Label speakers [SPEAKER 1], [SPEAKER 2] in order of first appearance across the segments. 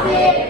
[SPEAKER 1] Amen.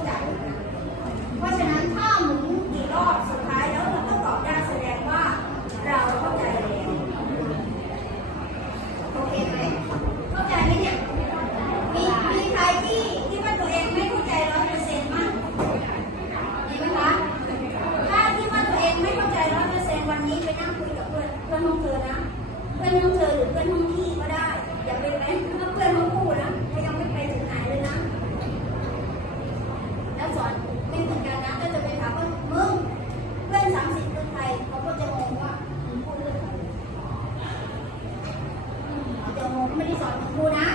[SPEAKER 1] ห้องเธอนะ เพื่อนห้องเธอหรือเพื่อนห้องพี่ก็ได้ อย่าไปไม้ถ้าเพื่อนห้องคู่นะก็ยังไม่ไปถึงไหนเลยนะ แล้วสอนไม่เหมือนกันนะ ก็จะไปถามว่ามึงเพื่อนสามสิบคือใครเขาก็จะงงว่ามึงพูดเรื่องอะไรเขาจะงงไม่ได้สอนมึงพูนะ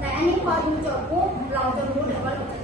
[SPEAKER 1] แต่อันนี้พอดูจบปุ๊บเราจะรู้เลยว่าเราจะ